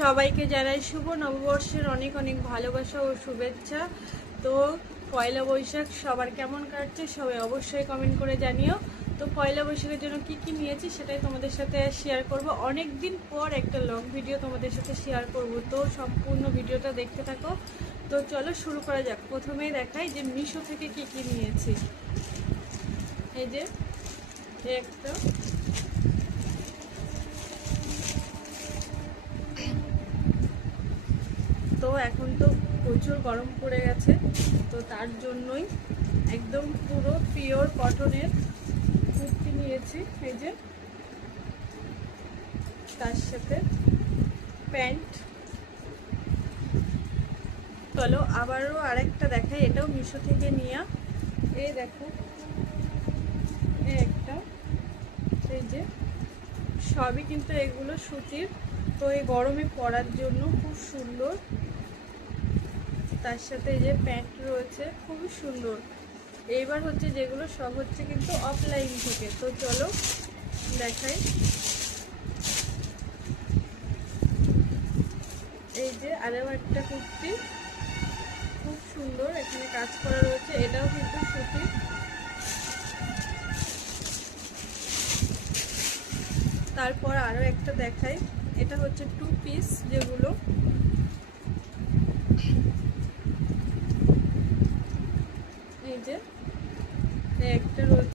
সবাইকে জানাই শুভ নববর্ষের অনেক অনেক ভালোবাসা ও শুভেচ্ছা। তো পয়লা বৈশাখ সবার কেমন কাটছে সবাই অবশ্যই কমেন্ট করে জানিও। তো পয়লা বৈশাখের জন্য কি কি নিয়েছি সেটাই তোমাদের সাথে শেয়ার করব। অনেক দিন পর একটা লং ভিডিও তোমাদের সাথে শেয়ার করব, তো সম্পূর্ণ ভিডিওটা দেখতে থাকো। তো চলো শুরু করা যাক। প্রথমেই দেখাই যে মিশো থেকে কি কি নিয়েছি। এই যে একটা তো এখন তো প্রচুর গরম পড়ে গেছে, তো তার জন্যই একদম পুরো পিওর কটনের কুর্তি নিয়েছি। এই যে তার সাথে প্যান্ট। চলো আবারও আরেকটা দেখাই, এটাও মিশো থেকে নিয়া। এই দেখো এই একটা, এই যে সবই কিন্তু এগুলো সুতির, তো এই গরমে পরার জন্য খুব সুন্দর। তার সাথে এই যে প্যান্ট রয়েছে খুবই সুন্দর। এইবার হচ্ছে যেগুলো সব হচ্ছে কিন্তু অফলাইন থেকে। তো চলো দেখাই। এই যে আরও একটা কুর্তি খুব সুন্দর, এখানে কাজ করা রয়েছে, এটাও কিন্তু সুতি। তারপর আরও একটা দেখাই, এটা হচ্ছে 2 পিস, যেগুলো এই যে একটা রয়েছে।